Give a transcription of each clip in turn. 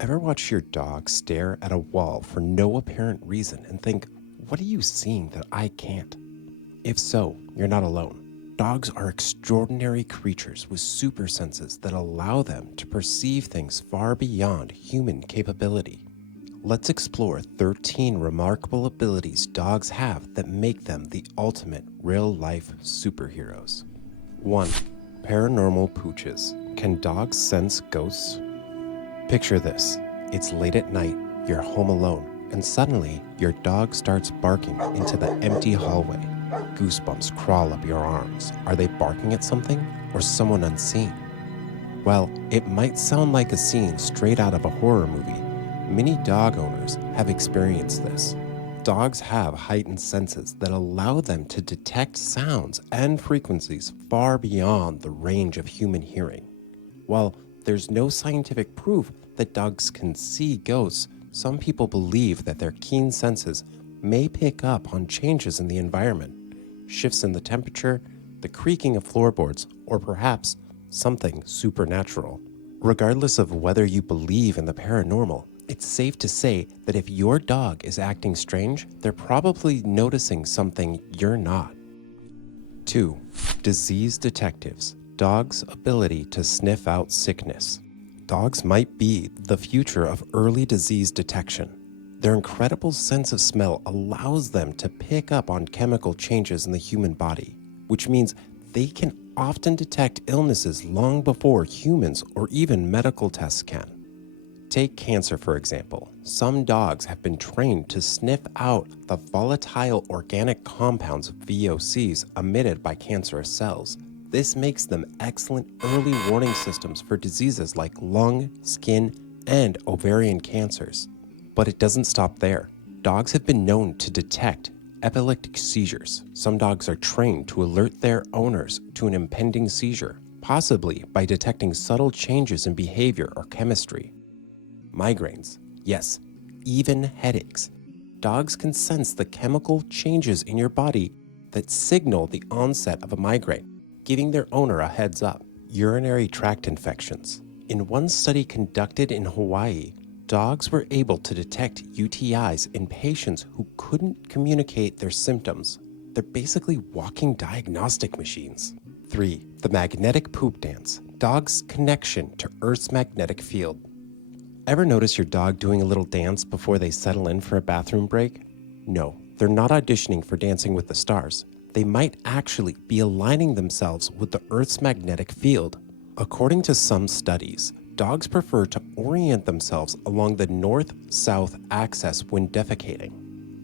Ever watch your dog stare at a wall for no apparent reason and think, what are you seeing that I can't? If so, you're not alone. Dogs are extraordinary creatures with super senses that allow them to perceive things far beyond human capability. Let's explore 13 remarkable abilities dogs have that make them the ultimate real-life superheroes. 1. Paranormal pooches. Can dogs sense ghosts? Picture this. It's late at night, you're home alone, and suddenly your dog starts barking into the empty hallway. Goosebumps crawl up your arms. Are they barking at something or someone unseen? Well, it might sound like a scene straight out of a horror movie. Many dog owners have experienced this. Dogs have heightened senses that allow them to detect sounds and frequencies far beyond the range of human hearing. While there's no scientific proof that dogs can see ghosts, some people believe that their keen senses may pick up on changes in the environment, shifts in the temperature, the creaking of floorboards, or perhaps something supernatural. Regardless of whether you believe in the paranormal, it's safe to say that if your dog is acting strange, they're probably noticing something you're not. 2. Disease detectives. Dogs' ability to sniff out sickness. Dogs might be the future of early disease detection. Their incredible sense of smell allows them to pick up on chemical changes in the human body, which means they can often detect illnesses long before humans or even medical tests can. Take cancer, for example. Some dogs have been trained to sniff out the volatile organic compounds, VOCs, emitted by cancerous cells. This makes them excellent early warning systems for diseases like lung, skin, and ovarian cancers. But it doesn't stop there. Dogs have been known to detect epileptic seizures. Some dogs are trained to alert their owners to an impending seizure, possibly by detecting subtle changes in behavior or chemistry. Migraines, yes, even headaches. Dogs can sense the chemical changes in your body that signal the onset of a migraine, giving their owner a heads up. Urinary tract infections. In one study conducted in Hawaii, dogs were able to detect UTIs in patients who couldn't communicate their symptoms. They're basically walking diagnostic machines. 3. The magnetic poop dance. Dogs' connection to Earth's magnetic field. Ever notice your dog doing a little dance before they settle in for a bathroom break? No, they're not auditioning for Dancing with the Stars. They might actually be aligning themselves with the Earth's magnetic field. According to some studies, dogs prefer to orient themselves along the north-south axis when defecating.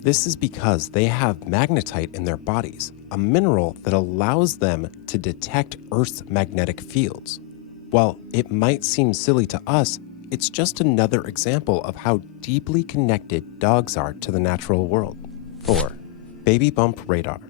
This is because they have magnetite in their bodies, a mineral that allows them to detect Earth's magnetic fields. While it might seem silly to us, it's just another example of how deeply connected dogs are to the natural world. 4. Baby bump radar.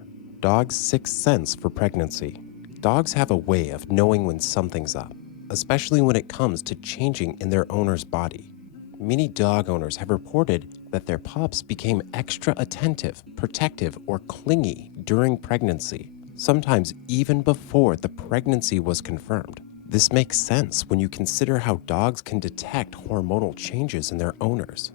Dogs' sixth sense for pregnancy. Dogs have a way of knowing when something's up, especially when it comes to changing in their owner's body. Many dog owners have reported that their pups became extra attentive, protective, or clingy during pregnancy, sometimes even before the pregnancy was confirmed. This makes sense when you consider how dogs can detect hormonal changes in their owners.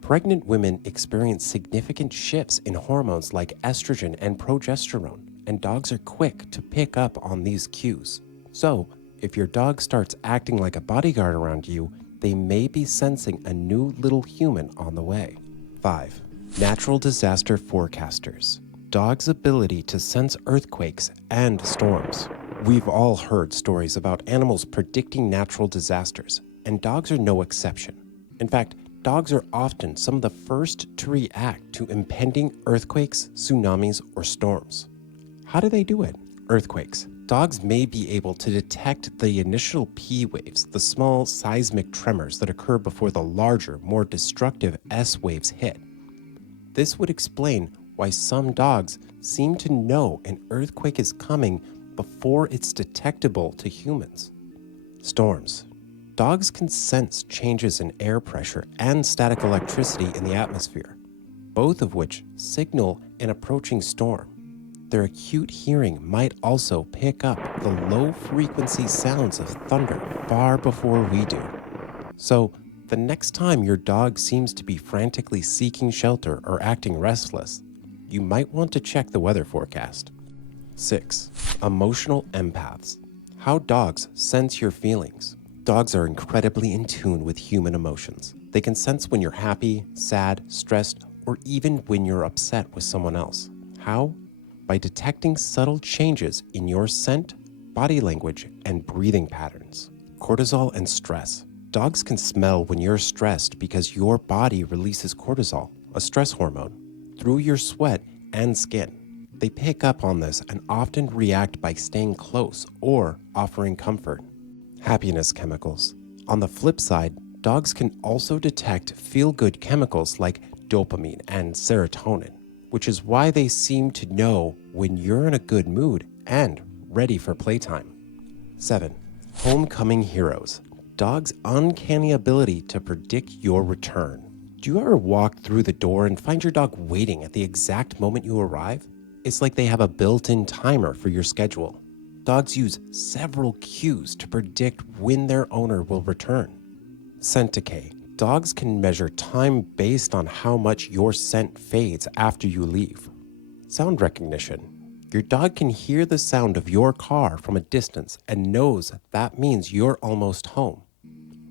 Pregnant women experience significant shifts in hormones like estrogen and progesterone, and dogs are quick to pick up on these cues. So, if your dog starts acting like a bodyguard around you, they may be sensing a new little human on the way. 5. Natural disaster forecasters. Dogs' ability to sense earthquakes and storms. We've all heard stories about animals predicting natural disasters, and dogs are no exception. In fact, dogs are often some of the first to react to impending earthquakes, tsunamis, or storms. How do they do it? Earthquakes. Dogs may be able to detect the initial P waves, the small seismic tremors that occur before the larger, more destructive S waves hit. This would explain why some dogs seem to know an earthquake is coming before it's detectable to humans. Storms. Dogs can sense changes in air pressure and static electricity in the atmosphere, both of which signal an approaching storm. Their acute hearing might also pick up the low-frequency sounds of thunder far before we do. So, The next time your dog seems to be frantically seeking shelter or acting restless, you might want to check the weather forecast. 6. Emotional empaths. How dogs sense your feelings. Dogs are incredibly in tune with human emotions. They can sense when you're happy, sad, stressed, or even when you're upset with someone else. How? By detecting subtle changes in your scent, body language, and breathing patterns. Cortisol and stress. Dogs can smell when you're stressed because your body releases cortisol, a stress hormone, through your sweat and skin. They pick up on this and often react by staying close or offering comfort. Happiness chemicals. On the flip side, dogs can also detect feel-good chemicals like dopamine and serotonin, which is why they seem to know when you're in a good mood and ready for playtime. 7. Homecoming heroes. Dogs' uncanny ability to predict your return. Do you ever walk through the door and find your dog waiting at the exact moment you arrive? It's like they have a built-in timer for your schedule. Dogs use several cues to predict when their owner will return. Scent decay. Dogs can measure time based on how much your scent fades after you leave. Sound recognition. Your dog can hear the sound of your car from a distance and knows that means you're almost home.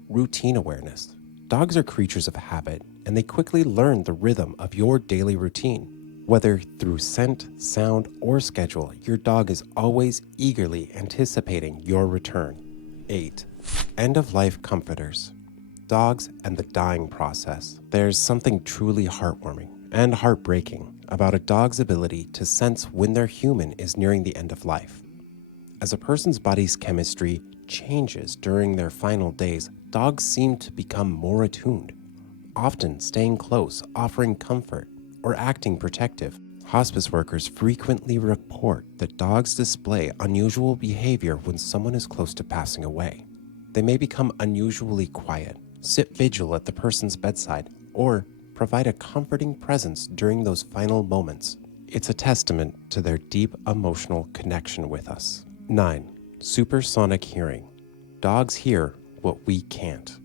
Routine awareness. Dogs are creatures of habit, and they quickly learn the rhythm of your daily routine. Whether through scent, sound, or schedule, your dog is always eagerly anticipating your return. 8. End-of-life comforters. Dogs and the dying process. There's something truly heartwarming and heartbreaking about a dog's ability to sense when their human is nearing the end of life. As a person's body's chemistry changes during their final days, dogs seem to become more attuned, often staying close, offering comfort, or acting protective. Hospice workers frequently report that dogs display unusual behavior when someone is close to passing away. They may become unusually quiet, sit vigil at the person's bedside, or provide a comforting presence during those final moments. It's a testament to their deep emotional connection with us. 9. Supersonic hearing. Dogs hear what we can't.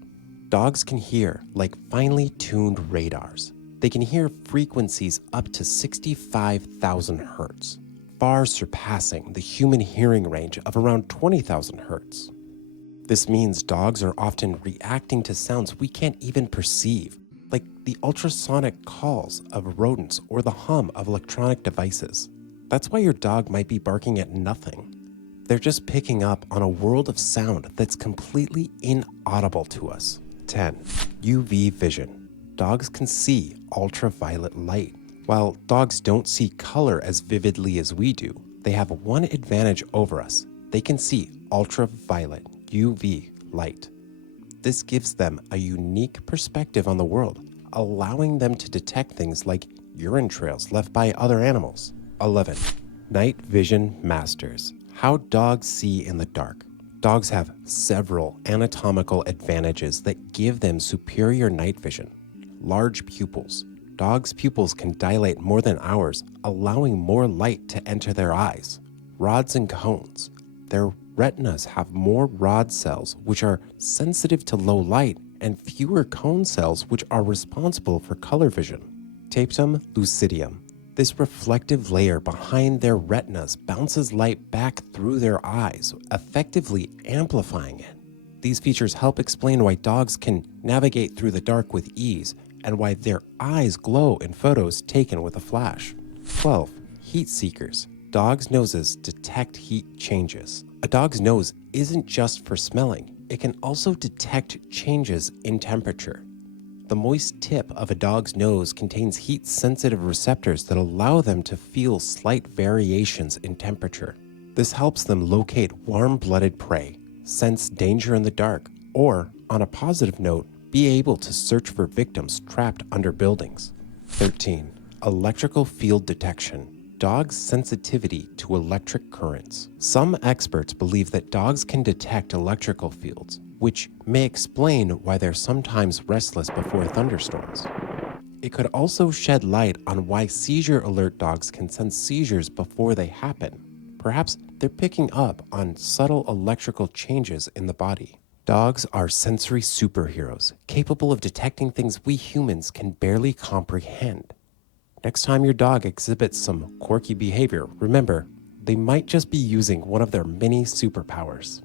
Dogs can hear like finely tuned radars. They can hear frequencies up to 65,000 hertz, far surpassing the human hearing range of around 20,000 hertz. This means dogs are often reacting to sounds we can't even perceive, like the ultrasonic calls of rodents or the hum of electronic devices. That's why your dog might be barking at nothing. They're just picking up on a world of sound that's completely inaudible to us. 10. UV vision. Dogs can see ultraviolet light. While dogs don't see color as vividly as we do, they have one advantage over us. They can see ultraviolet UV light. This gives them a unique perspective on the world, allowing them to detect things like urine trails left by other animals. 11. Night vision masters. How dogs see in the dark. Dogs have several anatomical advantages that give them superior night vision. Large pupils. Dogs' pupils can dilate more than ours, allowing more light to enter their eyes. Rods and cones. Their retinas have more rod cells, which are sensitive to low light, and fewer cone cells, which are responsible for color vision. Tapetum lucidum. This reflective layer behind their retinas bounces light back through their eyes, effectively amplifying it. These features help explain why dogs can navigate through the dark with ease and why their eyes glow in photos taken with a flash. 12. Heat seekers. Dogs' noses detect heat changes. A dog's nose isn't just for smelling. It can also detect changes in temperature. The moist tip of a dog's nose contains heat-sensitive receptors that allow them to feel slight variations in temperature. This helps them locate warm-blooded prey, sense danger in the dark, or, on a positive note, be able to search for victims trapped under buildings. 13. Electrical field detection. Dogs' sensitivity to electric currents. Some experts believe that dogs can detect electrical fields, which may explain why they're sometimes restless before thunderstorms. It could also shed light on why seizure-alert dogs can sense seizures before they happen. Perhaps they're picking up on subtle electrical changes in the body. Dogs are sensory superheroes, capable of detecting things we humans can barely comprehend. Next time your dog exhibits some quirky behavior, remember, they might just be using one of their many superpowers.